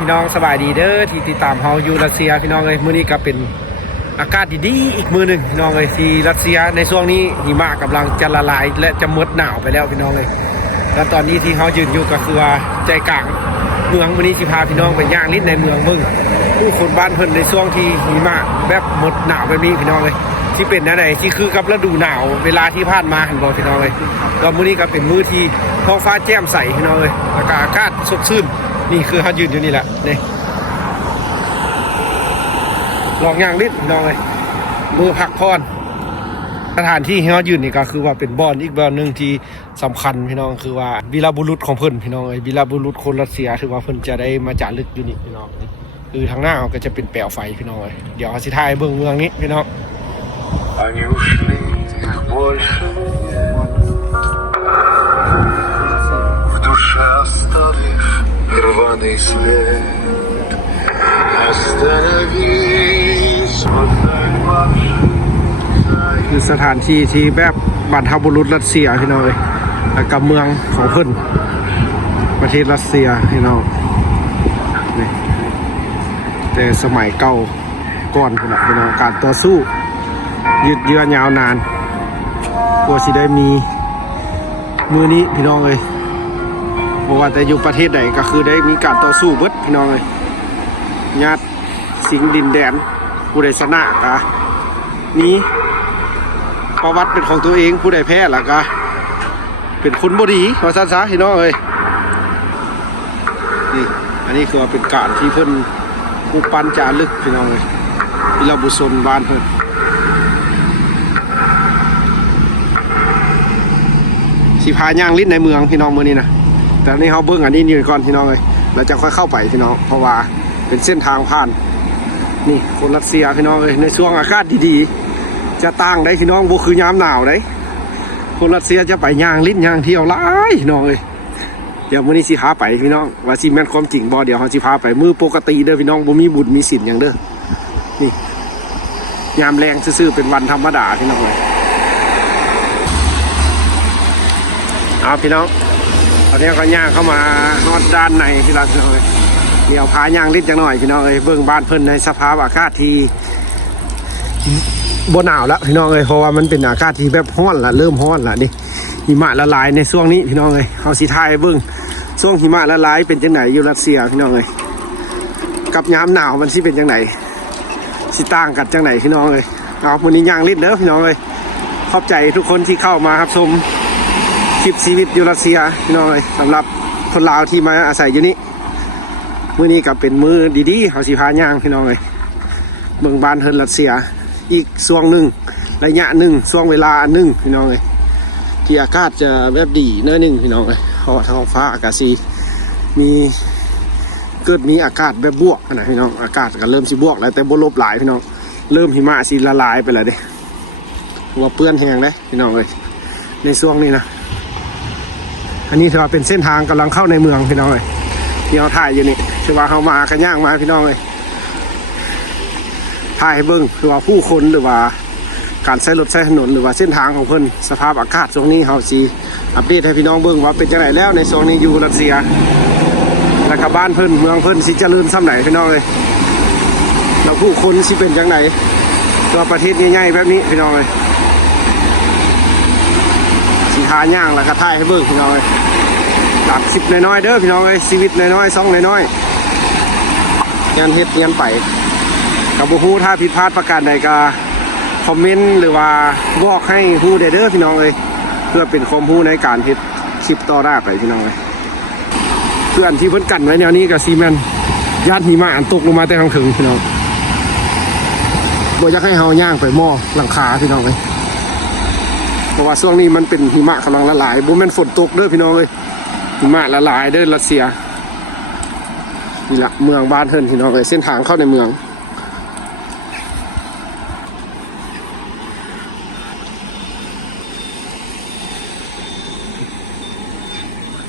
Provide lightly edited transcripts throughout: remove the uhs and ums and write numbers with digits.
พี่น้องสบายดีเด้อที่ติดตามเฮาอยู่รัสเซียพี่น้องเลยมื้อนี้ก็เป็นอากาศดีๆอีกมื้อหนึ่งพี่น้องเลยที่รัสเซียในช่วงนี้หิมะกำลังจะละลายและจะหมดหนาวไปแล้วพี่น้องเลยและตอนนี้ที่เฮายืนอยู่ก็คือว่าใจกลางเมืองมื้อนี้สิพาพี่น้องไปย่างลิ้นในเมืองมึงผู้คนบ้านเพิ่นในช่วงที่หิมะแบบหมดหนาวแบบนี้พี่น้องเลยที่เป็นอะไรที่คือกับฤดูหนาวเวลาที่ผ่านมาเห็นบ่พี่น้องเลยตอนมื้อนี้ก็เป็นมื้อที่ท้องฟ้าแจ่มใสพี่น้องเลยอากาศสดชื่นนี่คือเฮายืนอยู่นี่แหละนี่ลองย่างลิ้นพี่น้องเลยมือพักพรสถานที่ที่เฮายืนนี่ก็คือว่าเป็นบ่อนอีกบ่อนนึงที่สำคัญพี่น้องคือว่าวีรบุรุษของเพิ่นพี่น้องเอ้ยวีรบุรุษคนรัสเซียถือว่าเพิ่นจะได้มาจารึกอยู่นี่พี่น้องคือทางหน้าก็จะเป็นเปลวไฟพี่น้องเอ้ยเดี๋ยวสิถ่ายเบิ่งเมืองนี้พี่น้องОни ушли, их больше нет. В душе оставишь рваный след. Остановись, вот คือสถานที่ที่แบบบรรพบุรุษรัสเซียพี่น้องเอ้ยแล้วก็เมืองของเพิ่นประเทศรัสเซียพี่น้องนี่แต่สมัยเก่าก่อนพี่น้องการต่อสู้ยืดเยื้อยาวนานกว่าสิได้มีมือนี้พี่น้องเลยบอกว่าแต่อยู่ประเทศใดก็คือได้มีการต่อสู้เบิดพี่น้องเลยญาติสิงดินแดนผู้ใดชนะก็มีประวัติเป็นของตัวเองผู้ใดแพ้ล่ะก็เป็นคนบ่ดีว่าซั่นซะพี่น้องเลยนี่อันนี้คือว่าเป็นการที่เพิ่นผู้ปั้นจารึกพี่น้องเลยที่เราบุษนบ้านเพิ่นสิพาย่างลิ้นในเมืองพี่น้องมื้อนี้นะแต่นี่เขาเบิ้งอันนี้นี่ก่อนพี่น้องเลยเราจะค่อยเข้าไปพี่น้องเพราะว่าเป็นเส้นทางผ่านนี่คนรัสเซียพี่น้องเลยในช่วงอากาศดีๆจะต่างได้พี่น้องบ่คือยามหนาวได้คนรัสเซียจะไปย่างลิ้นย่างเที่ยวหลายพี่น้องเลยเดี๋ยวมื้อนี้สิพาไปพี่น้องว่าสิแม่นความจริงบ่เดี๋ยวเขาสิพาไปมื้อปกติเด้อพี่น้องบ่มีบุญมีศีลหยังเด้อนี่ยามแรงซื่อๆเป็นวันธรรมดาพี่น้องเลยเอาพี่น้องตอนนี้ก็ย่างเข้ามานอดด้านในพี่น้องเลยเดี๋ยวพาย่างลิ้นจังหน่อยพี่น้องเลยเบื้องบ้านเพิ่นในสภาพอากาศที่บ่หนาวแล้วพี่น้องเลยเพราะว่ามันเป็นอากาศที่แบบร้อนละเริ่มร้อนละนี่หิมะละลายในช่วงนี้พี่น้องเลยเอาสีไทยเบื้องช่วงหิมะละลายเป็นจังไหนอยู่รัสเซียพี่น้องเลยกับยามหนาวมันสิเป็นจังไหนสิต่างกันจังไหนพี่น้องเลยเอาวันนี้ย่างลิ้นเด้อพี่น้องเลยขอบใจทุกคนที่เข้ามาครับชมคลิปชีวิตอยู่รัสเซียพี่น้องเลยสำหรับคนลาวที่มาอาศัยอยู่นี่มื้อนี้ก็เป็นมื้อดีๆเขาสิพาย่างพี่น้องเลยเมืองบ้านเฮิร์นรัสเซียอีกช่วงหนึ่งระยะหนึ่งช่วงเวลาหนึ่งพี่น้องเลยที่อากาศจะแบบดีเนื้อหนึ่งพี่น้องเลยเพราะท้องฟ้าอากาศมีเกิดมีอากาศแบบบวกนะพี่น้องอากาศก็เริ่มสิบวกแล้วแต่บ่ลบหลายพี่น้องเริ่มหิมะสิละลายไปแล้วเด้หัวเปื้อนแห้งเลยพี่น้องเลยในช่วงนี้นะอันนี้ถือว่าเป็นเส้นทางกำลังเข้าในเมืองพี่น้องเลยที่เราถ่ายอยู่นี่ถือว่าเขามากันย่างมาพี่น้องเลยถ่ายให้เบิ้งคือว่าผู้คนหรือว่าการใช้รถใช้ถนนหรือว่าเส้นทางของเพิ่นสภาพอากาศช่วงนี้เขาสีอัปเดตให้พี่น้องเบิ้งว่าเป็นจังไหนแล้วในช่วงนี้อยู่รัสเซียและกับบ้านเพิ่นเมืองเพิ่นสิเจริญซ้ำไหนพี่น้องเลยแล้วผู้คนสิเป็นจังไหนตัวประเทศใหญ่ๆแบบนี้พี่น้องเลยทาย่างแล้วก็ถ่ายให้เบิ่งพี่น้องเลยจากคลิปน้อยๆเด้อพี่น้องเลยชีวิตน้อยๆซ่องน้อยๆงานเฮ็ดงานไปกับบุฮู้ถ้าผิดพลาดประการใดก็คอมเมนต์หรือว่าบอกให้ฮู้เด้อพี่น้องเลยเพื่อเป็นความรู้ในการเฮ็ดคลิปต่อหน้าไปพี่น้องเลยเพื่อนที่เพิ่นกันไว้แนวนี้กับซีแมนญาติหิมะอันตกลงมาแต่ทางถึงพี่น้องบ่อยากให้เฮาย่างไปหม้อหลังคาพี่น้องเลยเพราะว่าช่วงนี้มันเป็นหิมะกำลังละลายบ่แม่นฝนตกเด้อพี่น้องเลยหิมะละลายเด้อรัสเซียนี่ละเมืองบ้านเฮิร์นพี่น้องเลยเส้นทางเข้าในเมือง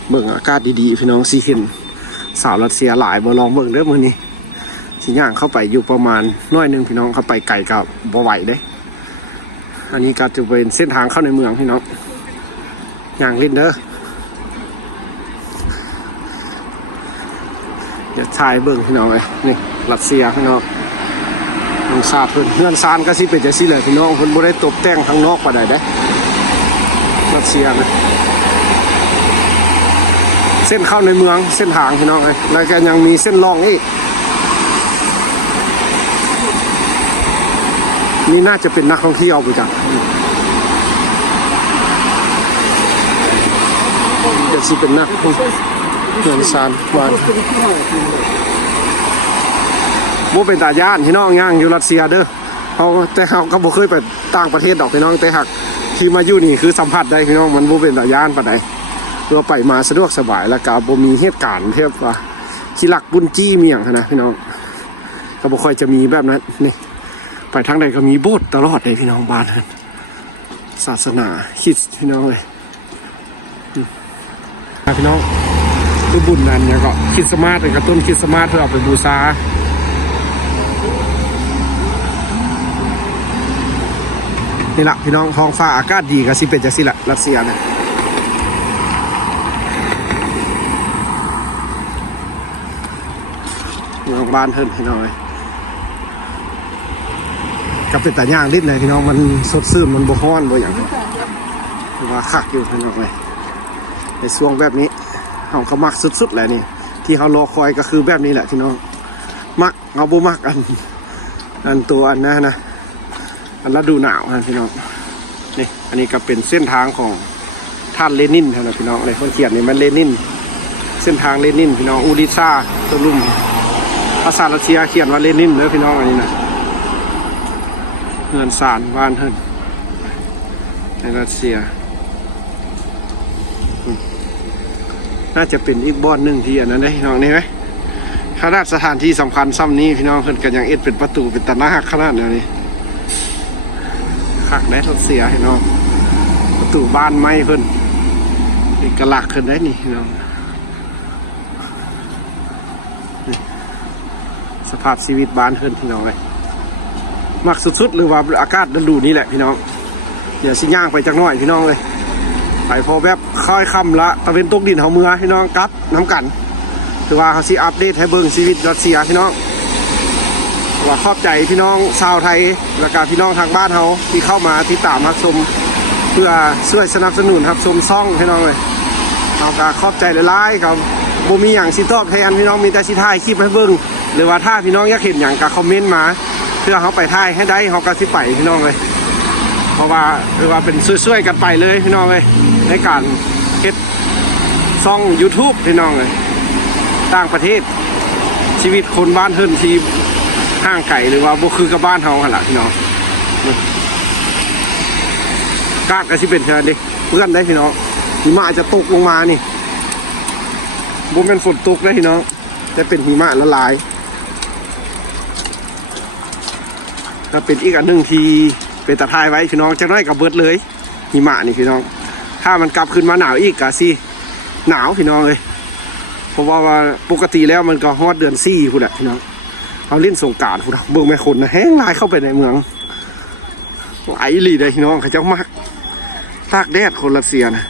เบิ่งอากาศดีๆพี่น้องสิเห็นสาวรัสเซียหลายบ่ลองเบิ่งเด้อมื้อนี้สิย่างเข้าไปอยู่ประมาณน้อยนึงพี่น้องเข้าไปไกลก็บ่ไหวเด้อันนี้ก็จะเป็นเส้นทางเข้าในเมืองพี่น้องอย่างลิ้นเด้อ เดี๋ยวถ่ายเบิ่งพี่น้องเลยนี่รัสเซียพี่น้องมันซาดเพื่อนซานก็สิเป็นจะสิเลยพี่น้องคนบ่ได้ตกแต่งข้างนอกปานใดเด้รัสเซียนะเส้นเข้าในเมืองเส้นทางพี่น้องเลยแล้วก็ยังมีเส้นรองอีกนี่น่าจะเป็นนักท่องเที่ยวไปจังจะสิเป็นนักท่องเที่ยวเมืองซานวานบ่เป็นตาย่านพี่น้องย่างอยู่รัสเซียเด้อเขาแต่เขาก็บ่เคยไปต่างประเทศดอกพี่น้องแต่หากที่มาอยู่นี่คือสัมผัสได้พี่น้องมันบ่เป็นตาย่านปานใดตัวไปมาสะดวกสบายแล้วก็บ่มีเหตุการณ์เทียบว่าขี้ลักบุญจี้มีหยังนะพี่น้องก็บ่ค่อยจะมีแบบนั้นนี่ไปทางใดก็มีโบสถ์ตลอดเลยพี่น้องบ้านศาสนาคริสต์พี่น้องเลยพี่น้องคือบุญนั้นเนี่ยก็คริสต์มาสเลยกระต้นคริสต์มาสเพื่อเอาไปบูชานี่แหละพี่น้องท้องฟ้าอากาศดีก็สิเป็นจังซี่แหละรัสเซียเนี่ยบ้านเพิ่นพี่น้องเลยกับเป็นตาย่างนิดเลยพี่น้องมันสดชื่นมันบ่ฮ้อนบ่อย่างว่าคักอยู่พี่น้องเลยในช่วงแบบนี้เขามักสุดๆแหละนี่ที่เขารอคอยก็คือแบบนี้แหละพี่น้องมักเอาบ่มักอันตัวอันนะอันฤดูหนาวนะพี่น้องนี่อันนี้ก็เป็นเส้นทางของท่านเลนินนะพี่น้องเลยคนเขียนนี่มันเลนินเส้นทางเลนินพี่น้องอูริซาตัวลุ่มภาษารัสเซียเขียนว่าเลนินเด้อพี่น้องอันนี้นะเงินสารบ้านเฮิรนในรัสเซียน่าจะเป็นอีกบ่อนหนึ่งที่อันนั้นได้พี่น้องนี่ไหมขนาดสถานที่สำคัญซ้ำนี้พี่น้องเพิ่นกันยังเอ็ดเป็นประตูเป็นตะนาขนาดนี้คักได้รัสเซียพี่น้องประตูบ้านไม้เพิ่นเอกลักษณ์ขึ้นได้นี่พี่น้องสภาพชีวิตบ้านเพิ่นพี่น้องเลยมักสุดๆหรือว่าอากาศฤดูนี้แหละพี่น้องอย่าสิย่างไปจักหน่อยพี่น้องเลยไปพอแบบค่อยค่ำละตะเวนตกดินเขาเมือพี่น้องกลับน้ำกันถือว่าเขาสิอัปเดตให้เบิ่งชีวิตรัสเซียพี่น้องว่าขอบใจพี่น้องชาวไทยและก็พี่น้องทางบ้านเขาที่เข้ามาที่ตามรับชมเพื่อช่วยสนับสนุนรับชมซ่องพี่น้องเลยเขาก็ขอบใจหลายๆครับบ่มีอย่างสิตอบแทนพี่น้องมีแต่สิถ่ายคลิปให้เบิ่งหรือว่าถ้าพี่น้องอยากเห็นอย่างก็คอมเมนต์มาเพื่อเขาไปถ่ายให้ได้เขาก็สิไปพี่น้องเลยเพราะว่าหรือว่าเป็นช่วยๆกันไปเลยพี่น้องเลยในการเฮ็ดซ่อง YouTube พี่น้องเลยต่างประเทศชีวิตคนบ้านเฮิรนที่ห่างไกลหรือว่าบ่คือกับบ้านเฮาหั่นล่ะพี่น้องกาดก็สิเป็นเท่านั้นเด้เพื่อนได้พี่น้องหิมะจะตกลงมานี่บ่แม่นฝนตกได้พี่น้องแต่เป็นหิมะละลายก็เป็นอีกอันหนึ่งที่เป็นตะทายไว้พี่น้องจะน้อยกับเบิดเลยหิมะนี่พี่น้องถ้ามันกลับขึ้นมาหนาวอีกกะสิหนาวพี่น้องเลยเพราะว่าปกติแล้วมันก็ฮอดเดือน4พุ่นแหละพี่น้องเอาเล่นสงกรานต์พุ่นเบิ่งแม่คนนะแห้งลายเข้าไปในเมืองไอ้ลีเลยพี่น้องเขาเจ้ามักตากแดดคนรัสเซียนะ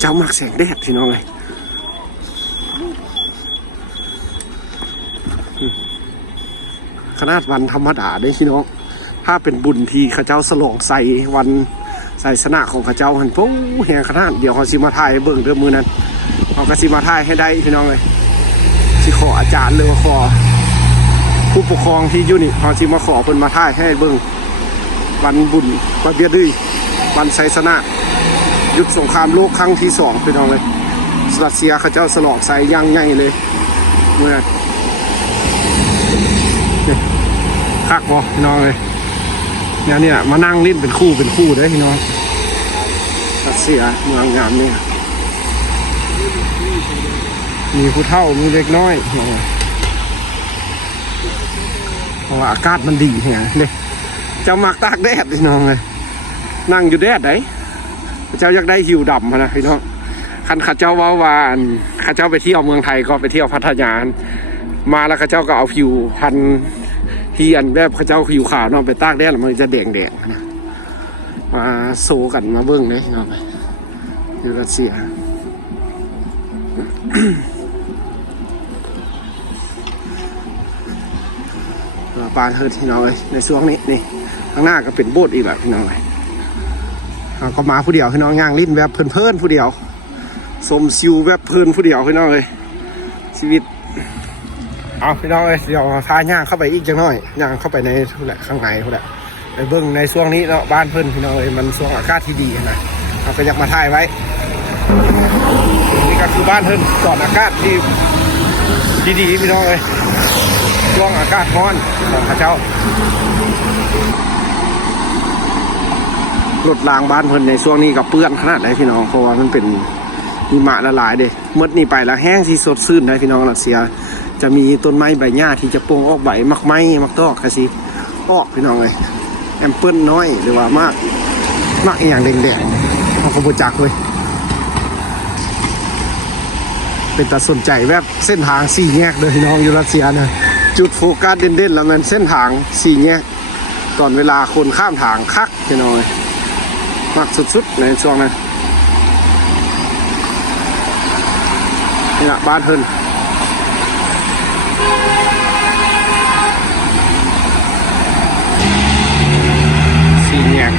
เจ้ามักแสงแดดพี่น้องเลยขนาดวันธรรมดาได้พี่น้องถ้าเป็นบุญที่ข้าเจ้าสลองใส่วันใส่สนะของข้าเจ้าหันโป้แหงขนาดเดี๋ยวเขาสิมาถ่ายเบิ่งเรื่องมือนั้นเขาก็สิมาถ่ายให้ได้พี่น้องเลยสิขออาจารย์เลยขอผู้ปกครองที่อยู่นี่เขาสิมาขอเพิ่นมาถ่ายให้เบิ่งวันบุญวันเบียดื้อวันใส่สนะยุดสงครามโลกครั้งที่2พี่น้องเลยรัสเซียข้าเจ้าสลองใส่ย่างใหญ่เลยเมื่อคักบ่พี่น้องเลยเนี่ยมานั่งเล่นเป็นคู่ได้พี่น้องรัสเซียเมืองงามเนี่ยมีผู้เฒ่ามีเด็กน้อยเพราะว่าอากาศมันดีเนี่ยเลยเจ้ามักตากแดดพี่น้องเลยนั่งอยู่แดดไหนเจ้าอยากได้หิวดำนะพี่น้องคันข้าเจ้าว่าข้าเจ้าไปเที่ยวเมืองไทยก็ไปเที่ยวพัทยามาแล้วข้าเจ้าก็เอาผิวพันที่อันแบบข้าเจ้าผิวขาวเนาะไปตากแดดแล้วมันจะแดงนะมาโซกันมาเบิ้งเลยเนาะอยู่รัสเซีย ปานเฮิร์พี่น้องเลยในช่วงนี้นี่ข้างหน้าก็เป็นโบสถ์อีกแบบพี่น้องเลยเราก็มาผู้เดียวพี่น้องย่างลิ้นแบบเพลินๆผู้เดียวสมซิวแบบเพลินผู้เดียวพี่น้องเลยชีวิตเอาพี่น้องเลยเดี๋ยวพาย่างเข้าไปอีกจังหน่อยย่างเข้าไปในทุเรศข้างในทุเรศไปเบิ้งในช่วงนี้เนาะบ้านเพิ่นพี่น้องเลยมันช่วงอากาศที่ดีนะเราก็อยากมาถ่ายไว้นี่ก็คือบ้านเพิ่นก่อนอากาศที่ดีพี่น้องเลยช่วงอากาศร้อนของพระเจ้ารถรางบ้านเพิ่นในช่วงนี้ก็เปื้อนขนาดไหนพี่น้องเพราะว่ามันเป็นหิมะละลายเด้เมื่อนี่ไปแล้วแห้งที่สดชื่นได้พี่น้องรัสเซียจะมีต้นไม้ใบหญ้าที่จะโปร่งออกใบมักไม้มักตอกกระซิออกพี่น้องเลยแอมเปิลน้อยหรือว่ามากอย่างแดงๆเขาก็บูจักเลยเป็นตาสนใจแบบเส้นทาง4 แยกเลยพี่น้องอยู่รัสเซียนะจุดโฟกัสเด่นๆแล้วมันเส้นทาง4 แยกตอนเวลาคนข้ามทางคักพี่น้องมากสุดๆในช่วงนั้นนี่แหละบ้านเพิ่น4 แยก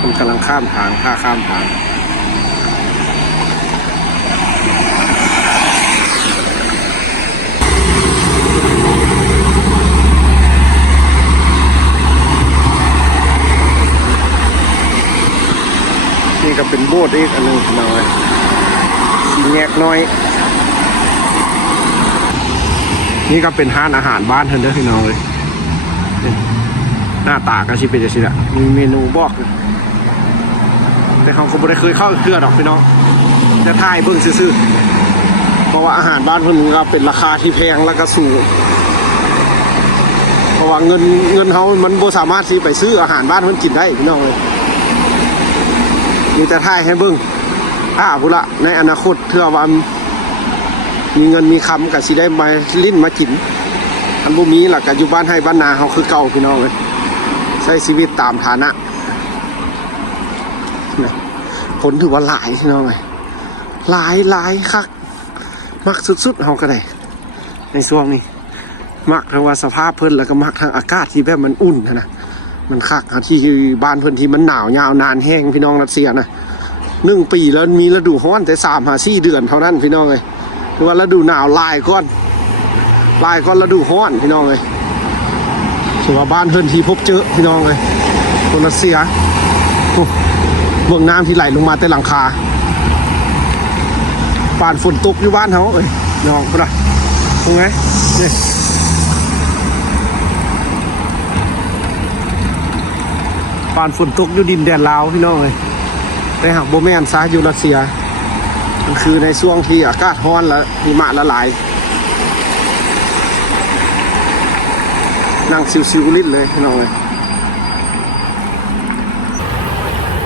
คนกำลังข้ามทางข้ามทางนี่ก็เป็นโบสถ์อีกอันหนึ่งน้อย4 แยกน้อยนี่ก็เป็นห้านอาหารบ้านเธอเด้อพี่น้องเลยหน้าตาก็ชิเป็นจะสิละมีเมนูบอกแต่เขาก็ไม่ได้เคยเข้าเครือดอกพี่น้องจะถ่ายเบิ่งซื่อๆเพราะว่าอาหารบ้านเพิ่นก็เป็นราคาที่แพงแล้วก็สูงเพราะว่าเงินเขามันบ่สามารถที่ไปซื้ออาหารบ้านเพิ่นกินได้พี่น้องเลยมีแต่ถ่ายให้เบิ่งพุละในอนาคตเทื่อว่ามีเงินมีคำก็สิได้มาลิ้นมากินอันบ่มีล่ะก็อยู่บ้านให้บ้านนาเขาคือเก่าพี่น้องเลยใช้ชีวิตตามฐานะผลถือว่าหลายพี่น้องเลยหลายคักมักสุดๆเขาก็ได้ในช่วงนี้มักทั้งว่าสภาพเพิ่นแล้วก็มักทั้งอากาศที่แบบมันอุ่นนะมันคักที่บ้านเพิ่นที่มันหนาวยาวนานแห้งพี่น้องรัสเซียนะ1 ปีแล้วมีฤดูร้อนแต่3-4 เดือนเท่านั้นพี่น้องเลยคือว่าฤดูหนาวลายก้อนฤดูร้อนพี่น้องเลยถือว่าบ้านเพิ่นที่พบเจอพี่น้องเลยคนรัสเซียเบื้องน้ำที่ไหลลงมาแต่หลังคาป่านฝนตกอยู่บ้านเขาน้องก็ได้ตรงไงนี่ป่านฝนตกอยู่ดินแดนลาวพี่น้องเลยแต่หากโบแมนซาอยู่รัสเซียมันคือในช่วงที่อากาศร้อนและหิมะละลายนั่งซิวๆลิ้นเลยพี่น้องเลย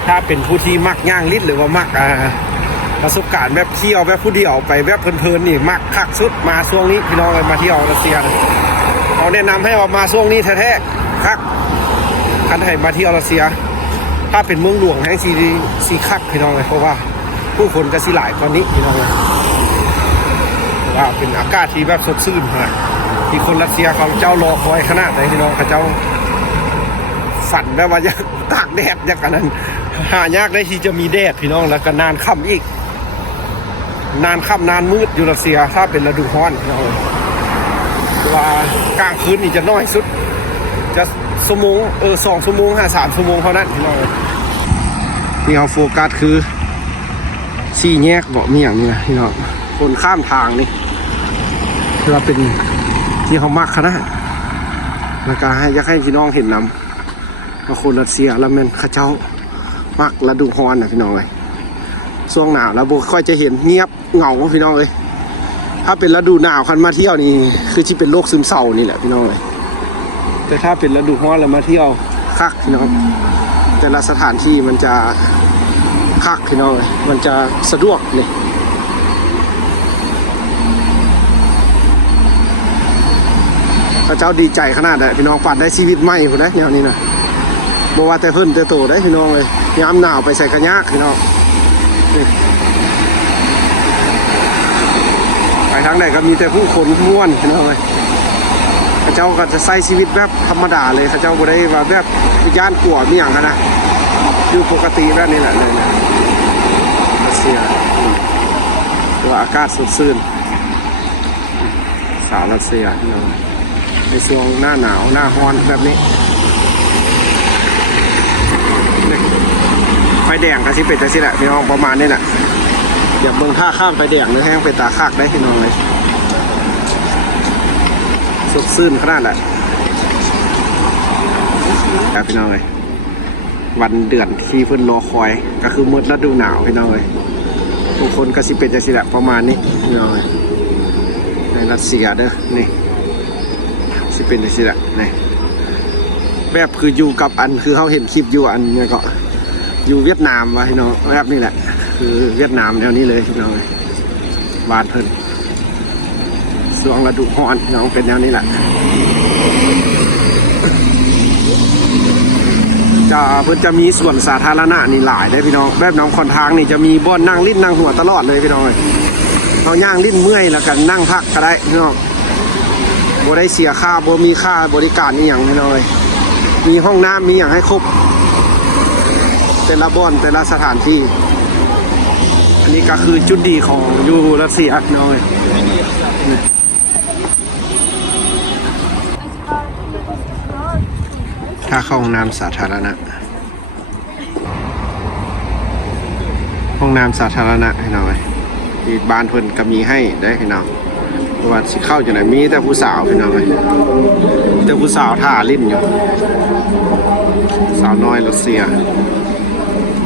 ถ้าเป็นผู้ที่มักย่างลิ้นหรือว่ามักประสบการณ์แบบเที่ยวแบบผู้เดียวไปแบบเพลินๆนี่มักคักสุดมาช่วงนี้พี่น้องเลยมาเที่ยวรัสเซียเอาแนะนำให้ว่ามาช่วงนี้แท้ๆคักคันให้มาเที่ยวรัสเซียถ้าเป็นเมืองหลวงให้ซีคักพี่น้องเลยเพราะว่าผู้คนก็สิหลายตอนนี้พี่น้องเลยว่าเป็นอากาศที่แบบสดชื่นนะที่คนรัสเซียเขาเจ้ารอคอยขนาดไหนพี่น้องเขาเจ้าฝันแบบว่าจะตากแดดอย่างนั้นหายากได้ที่จะมีแดดพี่น้องแล้วก็นานค่ำอีกนานค่ำนานมืดอยู่รัสเซียถ้าเป็นฤดูร้อนพี่น้องว่ากลางคืนนี่จะน้อยสุดจะ2 ชั่วโมง3 ชั่วโมงเท่านั้นพี่น้องที่เขาโฟกัสคือ4 แยกบอกมีอย่างนี้นะพี่น้องคนข้ามทางนี่คือว่าเป็นที่เขามักขนาดแล้วก็อยากให้พี่น้องเห็นนำว่าคนรัสเซียแล้วมันเขาเจ้ามักฤดูร้อนนะพี่น้องเลยช่วงหนาวแล้วบุค่อยจะเห็นเงียบเหงาพี่น้องเลยถ้าเป็นฤดูหนาวคันมาเที่ยวนี่คือที่เป็นโรคซึมเศร้านี่แหละพี่น้องเลยแต่ถ้าเป็นฤดูร้อนแล้วมาเที่ยวคักพี่น้องแต่ละสถานที่มันจะคักพี่น้องเลยมันจะสะดวกเลย พระเจ้าดีใจขนาดไหนพี่น้องปัดได้ชีวิตใหม่คนได้แนวนี้นะบอกว่าแต่เพิ่นแต่โตได้พี่น้องเลยยามหนาวไปใส่กระยากพี่น้องไปทางไหนก็มีแต่ผู้คนม่วนพี่น้องเลยพระเจ้าก็จะใช้ชีวิตแบบธรรมดาเลยพระเจ้าบ่ได้ว่าแบบย่านกลัวมีอย่างนะอยู่ปกติแบบนี้แหละเลยนะรัสเซียตัวอากาศสดชื่นสาวรัสเซียพี่น้องในช่วงหน้าหนาวหน้าร้อนแบบนี้ไฟแดงก็สิเป็นจังซี่แหละพี่น้องประมาณนี้แหละอยากเบิ่งท่าข้ามไฟแดงหรือแห้งไปตาคากได้พี่น้องเลยสดชื่นขนาดแหละพี่น้องเลยวันเดือนที่เพิ่นรอคอยก็คือมื้อฤดูหนาวพี่น้องเลยทุกคนก็สิเป็นจังซี่แหละประมาณนี้พี่น้องเลยในรัสเซียเด้อนี่สิเป็นจังซี่แหละนี่แบบคืออยู่กับอันคือเขาเห็นคลิปอยู่อันเนี่ยก็อยู่เวียดนามวะพี่น้องแบบนี้แหละคือเวียดนามแนวนี้เลยพี่น้องบ้านเพิ่นช่วงฤดูร้อนพี่น้องเป็นแนวนี้แหละเพิ่นจะมีส่วนสาธารณะนี่หลายได้พี่น้องแบบน้องคอนทางนี่จะมีบ่อนนั่งลิ้นนั่งหัวตลอดเลยพี่น้องเขาย่างลิ้นเมื่อยแล้วกันนั่งพักก็ได้พี่น้องบ่ได้เสียค่าบ่มีค่าบริการนี่อย่างพี่น้องมีห้องน้ำมีอย่างให้ครบแต่ละบ่อนแต่ละสถานที่อันนี้ก็คือจุดดีของอยู่รัสเซียน้อยถ้าเข้าห้องน้ำสาธารณะห้องน้ำสาธารณะให้หน่อยที่บ้านเพิ่นก็มีให้ได้ให้น้องเพราะว่าสิเข้าจังได๋มีแต่ผู้สาวให้น้องแต่ผู้สาวท่าลิ้นอยู่สาวน้อยรัสเซีย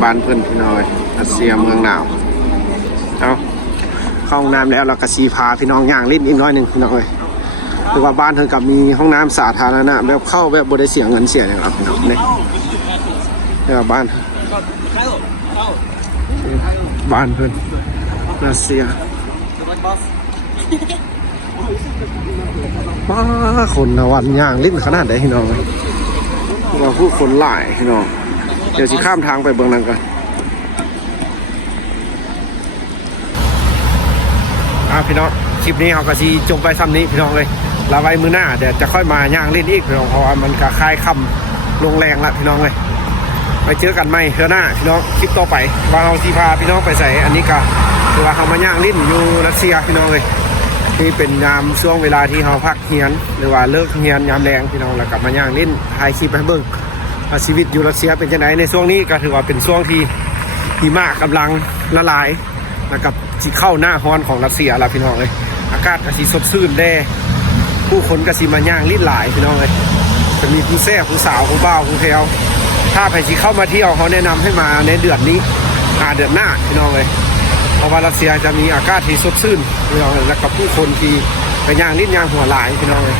บ้านเพิ่นพี่น้อยรัสเซียเมืองหนาวเอาเข้าห้องน้ำแล้วเราก็สีพาพี่น้องย่างลิ้นอีกน้อยหนึ่งพี่น้องเลยหรือว่าบ้านเพิ่นกับมีห้องน้ำสาธารณะแบบเข้าแบบบ่ได้เสียเงินเสียอย่างครับพี่น้องนี่บ้านเพิ่นรัสเซียคนละวันย่างลิ้นขนาดไหนพี่น้องว่าผู้คนหลายพี่น้องเดี๋ยวสิข้ามทางไปเบื้องนั้นกันพี่น้องคลิปนี้เขาก็สิจบไปซ้ำนี้พี่น้องเลยลาไว้มือหน้าเดี๋ยวจะค่อยมาย่างเล่นอีกพี่น้องเพราะว่ามันก็คลายคำลงแรงละพี่น้องเลยไปเจอกันใหม่เทื่อหน้าพี่น้องคลิปต่อไปว่าเราที่พาพี่น้องไปใส่อันนี้ก็คือว่าเขามาย่างลิ้นอยู่รัสเซียพี่น้องเลยนี่เป็นยามช่วงเวลาที่เขาพักเฮียนหรือว่าเลิกเฮียนยามแรงพี่น้องแล้วกลับมาย่างลิ้นถ่ายคลิปให้เบิ่งชีวิตอยู่รัสเซียเป็นจังไดในช่วงนี้ก็ถือว่าเป็นช่วงที่หิมะกำลังละลายนะครับที่เข้าหน้าร้อนของรัสเซียแล้วพี่น้องเลยอากาศก็สิสดชื่นแด่ผู้คนก็สิมาย่างลิ้นหลายพี่น้องเลยจะมีผู้แซ่ผู้สาวผู้บ่าวผู้แถวถ้าใครสิเข้ามาเที่ยวเขาแนะนำให้มาในเดือนนี้เดือนหน้าพี่น้องเลยเพราะว่ารัสเซียจะมีอากาศที่สดชื่นพี่น้องเลยแล้วกับผู้คนที่ไปย่างลิ้นย่างหัวหลายพี่น้องเลย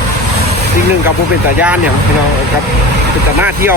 อีกหนึ่งกับผู้เป็นตาย่านอย่างพี่น้องกับเป็นตาหน้าเที่ยว